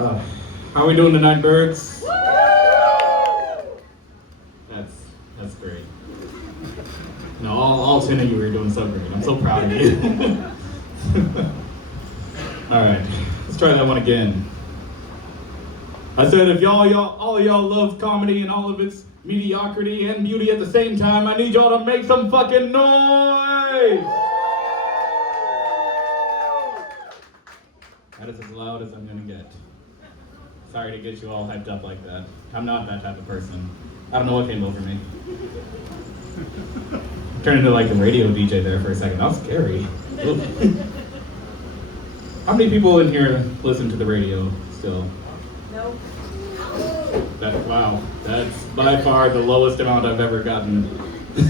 How are we doing tonight, birds? That's great. No, all 10 of you are doing so great. I'm so proud of you. All right, let's try that one again. I said if all of y'all love comedy and all of its mediocrity and beauty at the same time, I need y'all to make some fucking noise! That is as loud as I'm gonna get. Sorry to get you all hyped up like that. I'm not that type of person. I don't know what came over me. Turned into like the radio DJ there for a second. That was scary. How many people in here listen to the radio still? No. Wow, that's by far the lowest amount I've ever gotten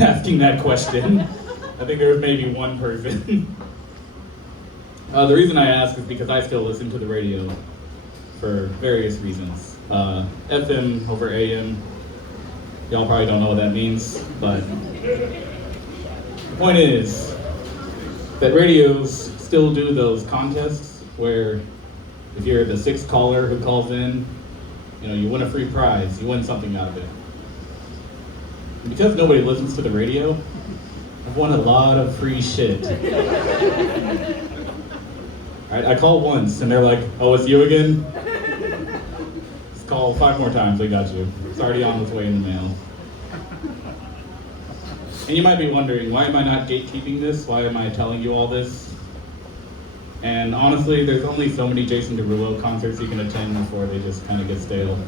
asking that question. I think there was maybe one person. The reason I ask is because I still listen to the radio for various reasons. FM over AM, y'all probably don't know what that means, but the point is that radios still do those contests where if you're the sixth caller who calls in, you win a free prize, you win something out of it. And because nobody listens to the radio, I've won a lot of free shit. I called once and they're like, oh, it's you again? Let's call 5 more times, they got you. It's already on its way in the mail. And you might be wondering, why am I not gatekeeping this? Why am I telling you all this? And honestly, there's only so many Jason Derulo concerts you can attend before they just kind of get stale.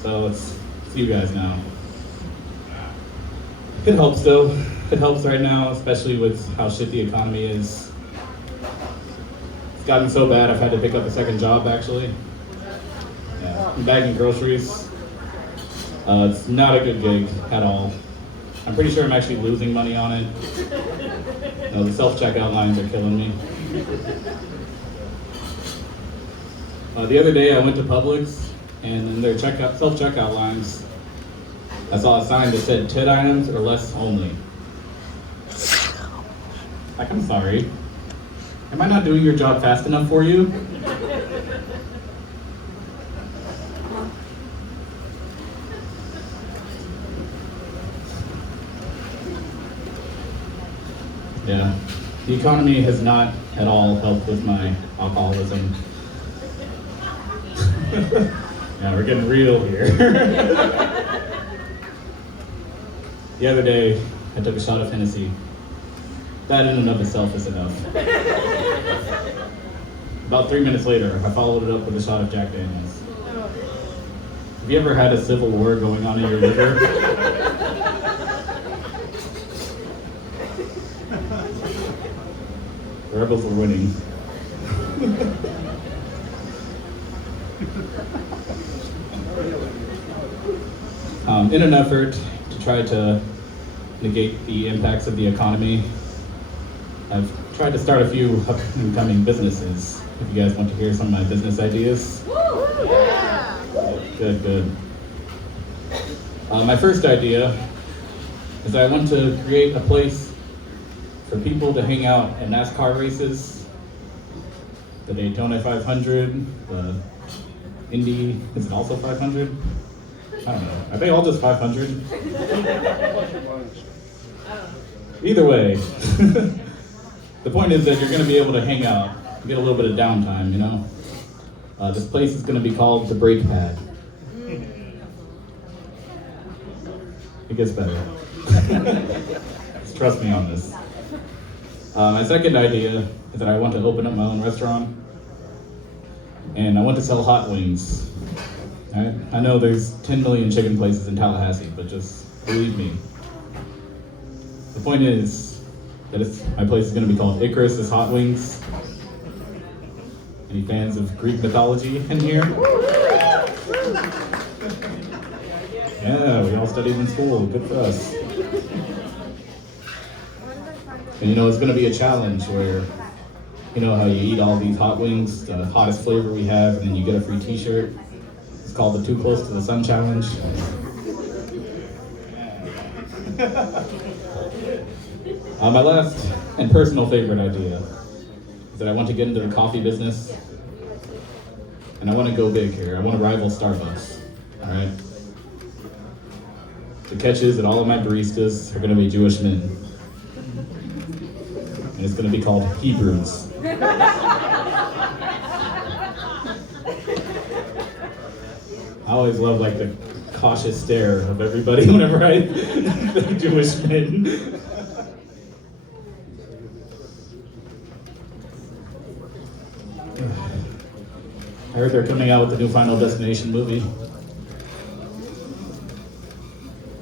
So it's you guys now. It helps though. It helps right now, especially with how shit the economy is. It's gotten so bad I've had to pick up a second job actually. Yeah, I'm bagging groceries. It's not a good gig at all. I'm pretty sure I'm actually losing money on it. No, the self-checkout lines are killing me. The other day I went to Publix, and in their self-checkout lines, I saw a sign that said 10 items or less only. Like, I'm sorry. Am I not doing your job fast enough for you? Yeah, the economy has not at all helped with my alcoholism. Yeah, we're getting real here. The other day, I took a shot of Hennessy. That in and of itself is enough. About 3 minutes later, I followed it up with a shot of Jack Daniels. Have you ever had a civil war going on in your liver? The rebels were winning. In an effort to try to negate the impacts of the economy, I've tried to start a few up-and-coming businesses. If you guys want to hear some of my business ideas. Yeah. Good. My first idea is I want to create a place for people to hang out at NASCAR races, the Daytona 500, the Indy, is it also 500? I don't know. Are they all just 500? Either way, the point is that you're going to be able to hang out, get a little bit of downtime, This place is going to be called the Brake Pad. It gets better. Just trust me on this. My second idea is that I want to open up my own restaurant, and I want to sell hot wings. Right? I know there's 10 million chicken places in Tallahassee, but just believe me. The point is that my place is going to be called Icarus' Hot Wings. Any fans of Greek mythology in here? Yeah, we all studied in school. Good for us. And it's going to be a challenge where, how you eat all these hot wings, the hottest flavor we have, and then you get a free t-shirt. It's called the Too Close to the Sun Challenge. My last and personal favorite idea is that I want to get into the coffee business. And I want to go big here. I want to rival Starbucks. All right? The catch is that all of my baristas are going to be Jewish men. And it's going to be called Hebrews. I always love like the cautious stare of everybody whenever I think Jewish men. I heard they're coming out with the new Final Destination movie.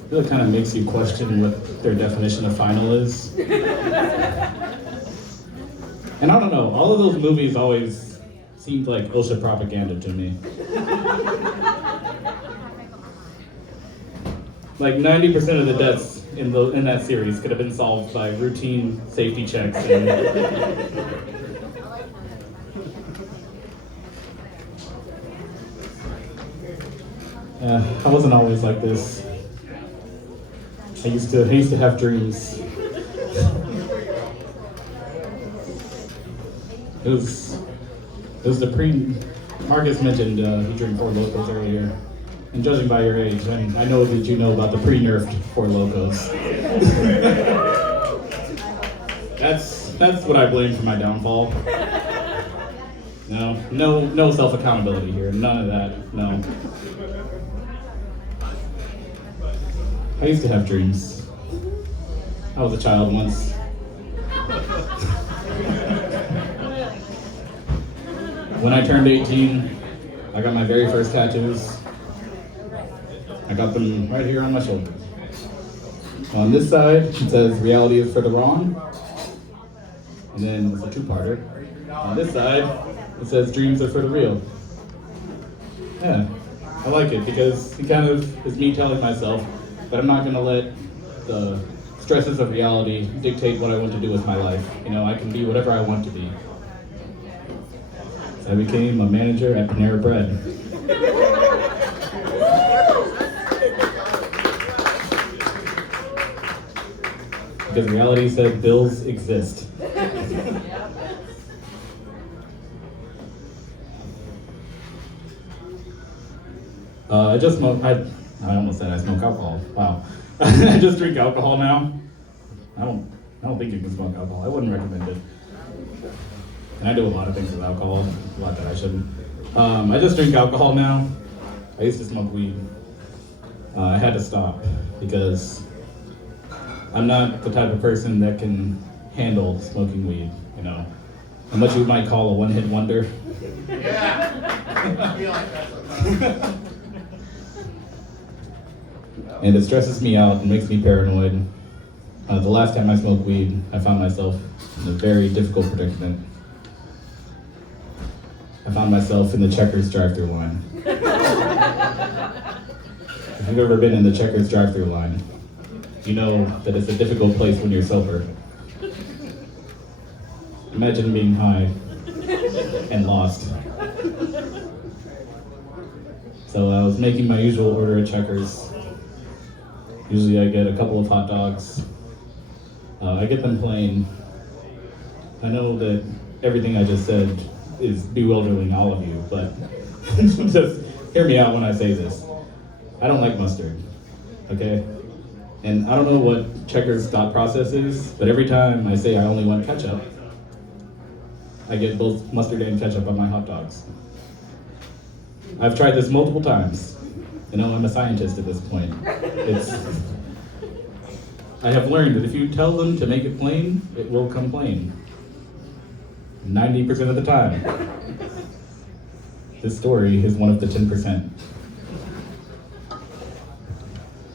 I feel it kind of makes you question what their definition of final is. And I don't know, all of those movies always seemed like OSHA propaganda to me. Like 90% of the deaths in that series could have been solved by routine safety checks and I wasn't always like this. I used to have dreams. It was the Marcus mentioned he drank Four Locos earlier. And judging by your age, I know that you know about the pre-nerfed Four Locos. That's what I blame for my downfall. No self-accountability here. None of that. No. I used to have dreams. I was a child once. When I turned 18, I got my very first tattoos. I got them right here on my shoulder. On this side, it says reality is for the wrong. And then it's a two-parter. On this side, it says dreams are for the real. Yeah, I like it because it kind of is me telling myself that I'm not gonna let the stresses of reality dictate what I want to do with my life. You know, I can be whatever I want to be. So I became a manager at Panera Bread. Because reality said bills exist. I just smoke. I almost said I smoke alcohol. Wow. I just drink alcohol now. I don't think you can smoke alcohol. I wouldn't recommend it. And I do a lot of things with alcohol, a lot that I shouldn't. I just drink alcohol now. I used to smoke weed. I had to stop because I'm not the type of person that can handle smoking weed, you know. And what you might call a one-hit wonder. Yeah. I feel like that sometimes. And it stresses me out and makes me paranoid. The last time I smoked weed, I found myself in a very difficult predicament. I found myself in the Checkers drive-thru line. If you've ever been in the Checkers drive-thru line, you know that it's a difficult place when you're sober. Imagine being high and lost. So I was making my usual order at Checkers. Usually I get a couple of hot dogs. I get them plain. I know that everything I just said is bewildering all of you, but just hear me out when I say this. I don't like mustard, okay? And I don't know what Checkers' thought process is, but every time I say I only want ketchup, I get both mustard and ketchup on my hot dogs. I've tried this multiple times. You know, I'm a scientist at this point. I have learned that if you tell them to make it plain, it will come plain. 90% of the time. This story is one of the 10%.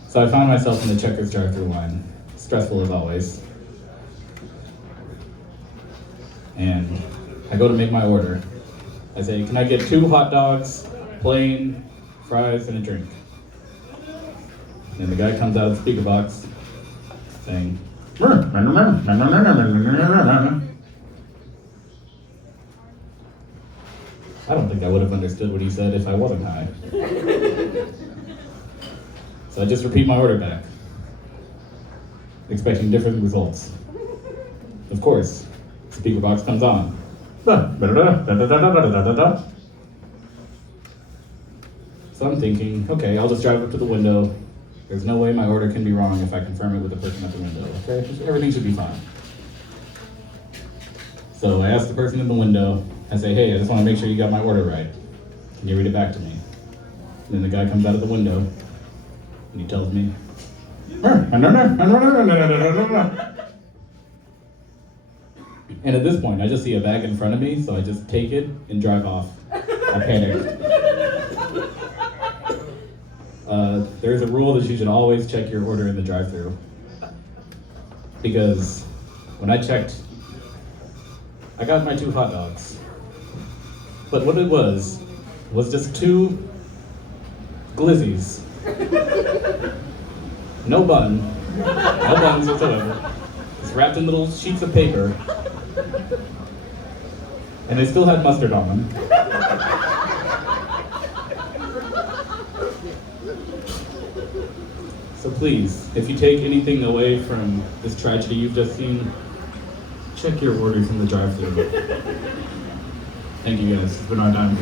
So I found myself in the Checkers drive-thru line, stressful as always. And I go to make my order. I say, can I get 2 hot dogs, plain, fries, and a drink? And the guy comes out of the speaker box saying, I don't think I would have understood what he said if I wasn't high. So I just repeat my order back, expecting different results. Of course, the speaker box comes on. So I'm thinking, okay, I'll just drive up to the window. There's no way my order can be wrong if I confirm it with the person at the window, okay? Everything should be fine. So I ask the person in the window, I say, hey, I just want to make sure you got my order right. Can you read it back to me? And then the guy comes out of the window, and he tells me, and at this point, I just see a bag in front of me, so I just take it and drive off. I panicked. There's a rule that you should always check your order in the drive-thru. Because when I checked, I got my 2 hot dogs. But what it was just 2 glizzies. No bun, no buns whatsoever. Just wrapped in little sheets of paper. And they still had mustard on them. So please, if you take anything away from this tragedy you've just seen, check your orders in the drive-thru. Thank you guys, it's been our time.